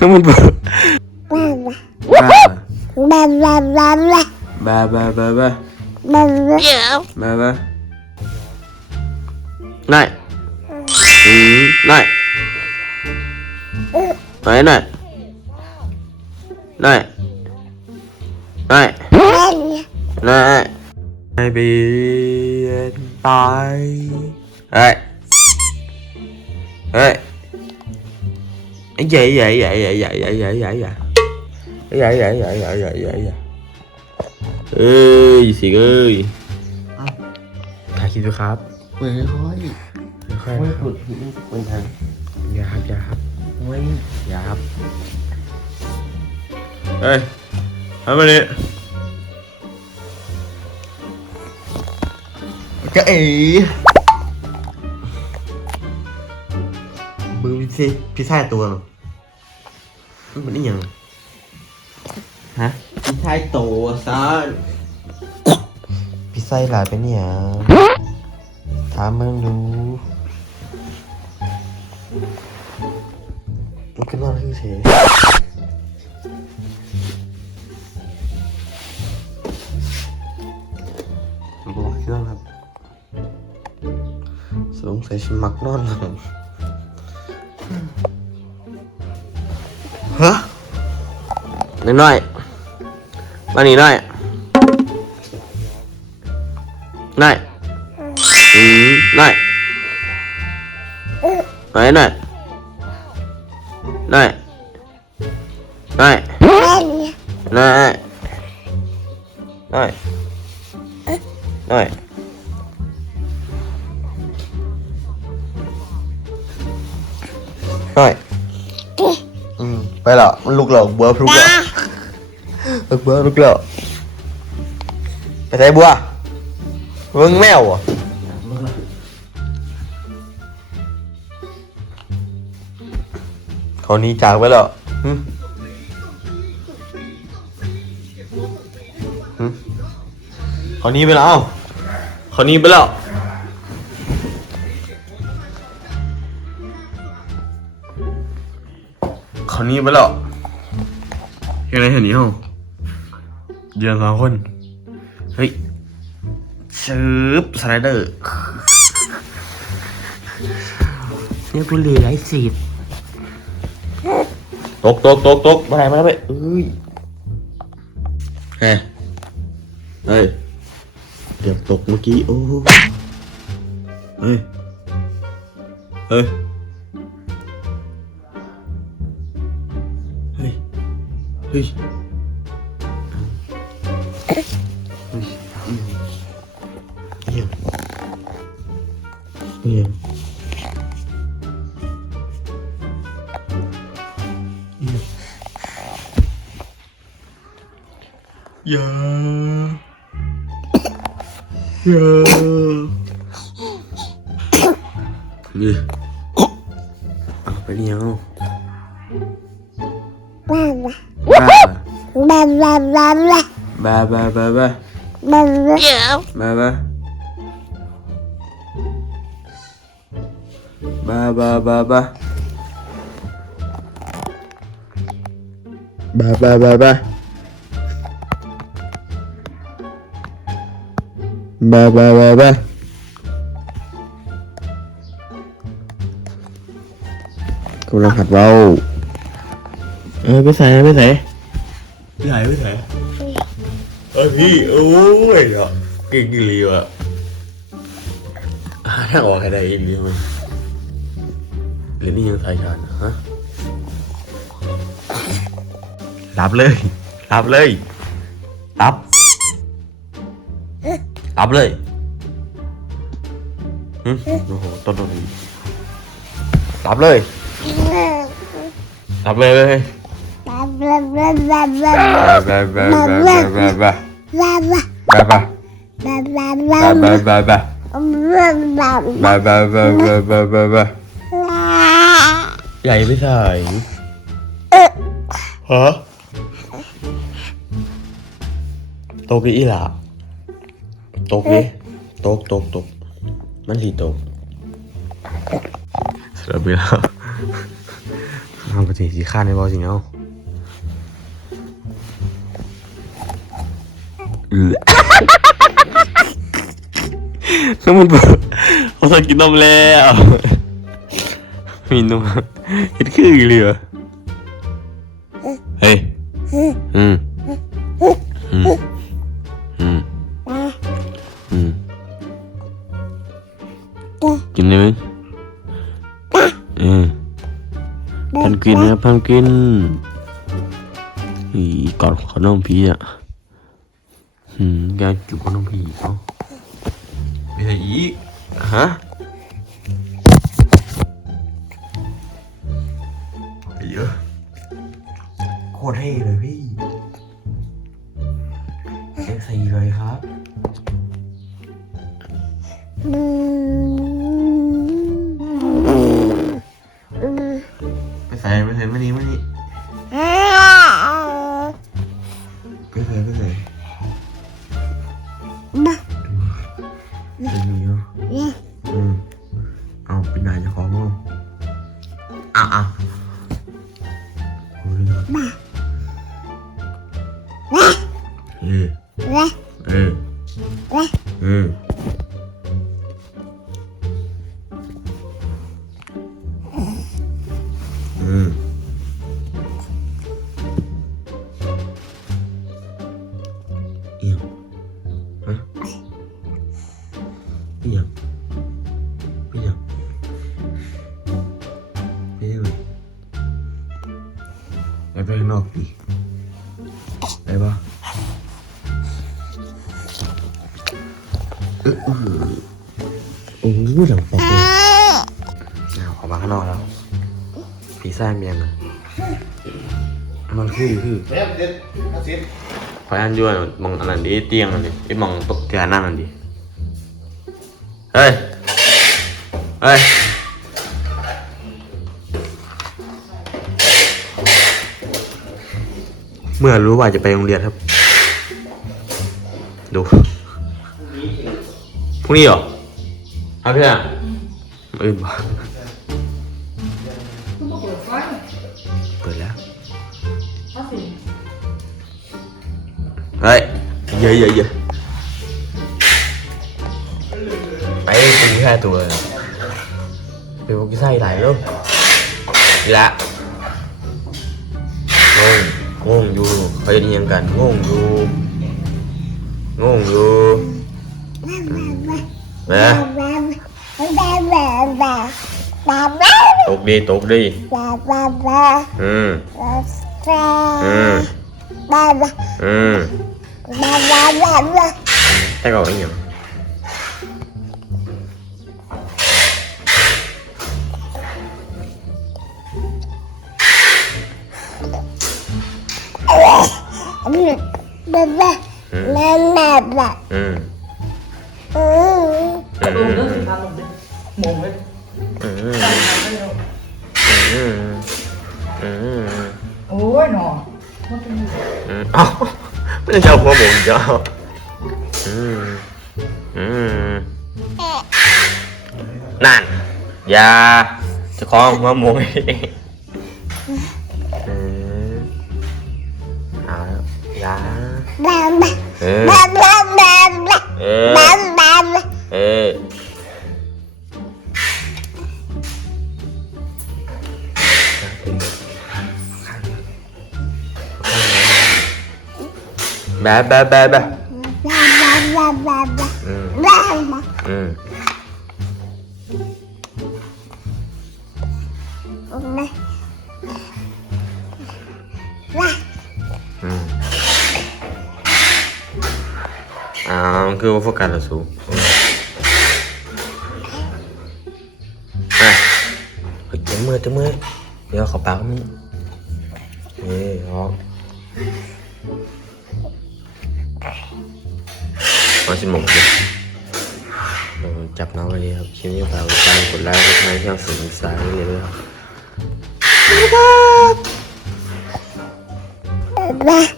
Naman po. Baba. Baba. Baba. Baba. Baba. Baba. Baba. Này. Ừ, này. Đấy này. Này. Này. Này. Này bị tay. Đấy. เฮ้ยใหญ่ใหญ่ใหญ่ใหญ่ใหญ่ใหญ่ใหญ่ใหญ่ใหญ่ใหญ่ใหญ่ใหญ่ใหญ่ใหญ่ใหญ่ใหญ่เอ้ยสิเอ้ยถ่ายคลิปด้วยครับเว้ยค่อยค่อยหลุดหินคนทางอย่าครับอย่าครับเว้ยอย่าครับเฮ้ยทำอะไรก็เอ๋ พี่พิซซ่ตัวมันนี่ยังฮะพิซซ่าโตซะพิซซ่หลายไปเนี่ยถามมึงดูมันก็นอนเฉยบุกเครื่องครับสงสัยชิมักนอนหลัง ฮะนิดหน่อยมาหนีหน่อยหน่อยอืมหน่อยหน่อยหน่อยหน่อยหน่อยหน่อยหน่อยหน่อย ก้อยอืมไปละมันลุกหล้วบัวลุกหล้วลุกบัวลุกหล้วไปใส่บัวมึงแมวอะเขานี้จากไปแล้วฮึฮึขานี้ไปแล้วเขานี้ไปแล้ว เขนี้ไปแล้วยังไงเห็นนี้เหรอเดือนสองคน เฮ้ยชืบสไลเดอร์เนี่ยกูเหลือไอ้สิบตกตกตกตกมาไหนมาแล้วไปเอ้ยเฮ้ยเฮ้ยเกือบตกเมื่อกี้ โอ้เฮ้ย เฮ้ย 에이. 예. 예. 예. 야. 야. 예. 아, 빨리요. ba ba ba ba. Ba ba ba ba. Ba ba. Ba ba. Ba ba ba ba. Ba ba ba ba. Ba ba ba ba. Ba ba ba ba ba cô đang hạt vào ê biết xài biết xài พี่ไหนพี่ไหนเอ้พี่โอ้ยเหรอเก่งอีลีว่ะหาทางออกให้ได้อีหลีมั้ยหรือนี่ยังสายชานฮะรับเลย รับเลย รับ รับเลยอืมโอ้โหต้นตรนรับเลย รับเลยเลย ใหญ่ไม่ใช่ฮะตกีอีหล่ะตกดิตกตกตกมันสีตกเสือเบี้ยทำปฏิสิข้าในบอสิงเงา เออแล้วมันเขาจะกินนมแล้วมีนมคิดคืออีกเลยเหรอเฮ้ยอืมอืมอืมอืมกินได้ไหมเออพันกินนะพันกินอีกอดขนมพี่อะ อืมแกจุกขนมพี่เขาไม่ใช่อีกฮะเยอะโคตรเท่เลยพี่เอ็กซีเลยครับไปใส่ไปใส่มานี่มานี่ หลังปอกเลยเอาออกมาข้างนอกแล้วผีแซ่เมียงอะมันคือคือเด็ดเด็ดอาทิตย์พอยอันยวนมองอันนั้นดิเตียงอันนี้ไอ้มองตกเตียงนั่นอันดิเฮ้ย เฮ้ย เมื่อรู้ว่าจะไปโรงเรียนครับ ดูพรุ่งนี้เหรอครับเพี่อะอื่นบ่เปิดแล้วเฮ้ยเยอะเยอะเยอะไปตีแค่ตัวไปพวกกินไส้ไหลลูกดีละ เขาจะเนียงกันงงอยู่งงอยู่แม่ตกดีตกดีอืมอืมอืมแต่ก็ไม่ เหนียวอืมอืมลงเรื่องสิคะลงเรื่องมงเลยอืมอืมอืมโอ้ยหนออืมเอ้าไม่ได้เจ้าหัวหมูอีกแล้วอืมอืมนั่น อยาจะคล้องหัวหมูให้ เออเออเออแบบแบบแบบ คือว่าโฟกัสเราสูงอะเฮ้ยเจ็บมือเจมือเดี๋ยวขอปากมึงเอ้ยอ๋อมาสิหมกเราจับน้องไว้ดีครับคลิปนี้ฝากกดติดตามกดไลค์กดแชร์ช่องสื่อสารนี่เลยด้วยครับ Bye.